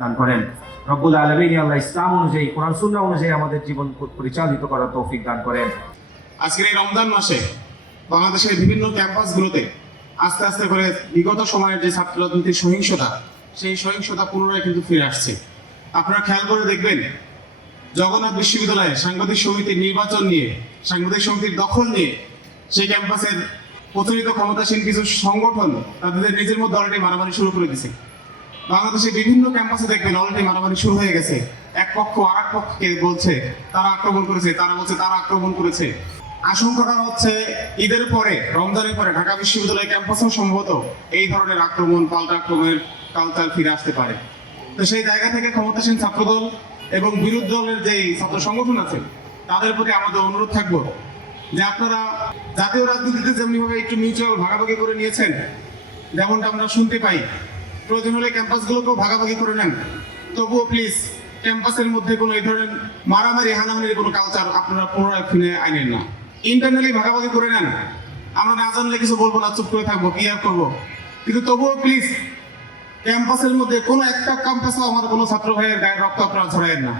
দান করেন। রব্বুল আলামিন আল্লাহ ইসলাম অনুযায়ী, কোরআন সুন্নাহ অনুযায়ী আমাদের জীবন পরিচালিত করার তৌফিক দান করেন। আজকের এই রমজান মাসে বাংলাদেশের বিভিন্ন ক্যাম্পাসগুলোতে আস্তে আস্তে করে বিগত সময়ের যে ছাত্র রাজনীতির সহিংসতা, সেই সহিংসতা পুনরায় কিন্তু ফিরে আসছে। আপনারা খেয়াল করে দেখবেন, জগন্নাথ বিশ্ববিদ্যালয়ে সাংবাদিক সমিতির নির্বাচন নিয়ে, সাংবাদিক সমিতির দখল নিয়ে সেই ক্যাম্পাসের প্রচলিত ক্ষমতাসীন কিছু সংগঠন তাদের নিজের মধ্যে অলরেডি মারামারি শুরু করে দিয়েছে। বাংলাদেশের বিভিন্ন ক্যাম্পাসে দেখবেন অলরেডি মারামারি শুরু হয়ে গেছে। এক পক্ষ আর এক পক্ষকে বলছে তারা আক্রমণ করেছে, তারা বলছে তারা আক্রমণ করেছে। আশঙ্কা করা হচ্ছে ঈদের পরে, রমজানের পরে ঢাকা বিশ্ববিদ্যালয় ক্যাম্পাসেও সম্ভবত এই ধরনের আক্রমণ, পাল্টা আক্রমণের কালচার ফিরে আসতে পারে। তো সেই জায়গা থেকে ক্ষমতাসীন ছাত্রদল এবং বিরোধী দলের যেই ছাত্র সংগঠন আছে তাদের প্রতি আমাদের অনুরোধ থাকবো যে আপনারা জাতীয় রাজনীতিতে যেমনিভাবে একটু মিউচুয়াল ভাগাভাগি করে নিয়েছেন, যেমনটা আমরা শুনতে পাই, প্রয়োজন হলে ক্যাম্পাসগুলোকেও ভাগাভাগি করে নেন। তবুও প্লিজ ক্যাম্পাসের মধ্যে কোনো এই ধরনের মারামারি হানাহানির কোনো কালচার আপনারা পুনরায় ফিরে আনেন না। ইন্টারনালি ভাগাভাগি করে নেন। আমরা না জানলে কিছু বলবো না, চুপ করে থাকবো, কি আর করবো। কিন্তু তবুও প্লিজ ক্যাম্পাসের মধ্যে কোনো একটা ক্যাম্পাসেও আমাদের কোনো ছাত্র ভাইয়ের গায়ে রক্ত আপনারা ছড়াইয়েন না।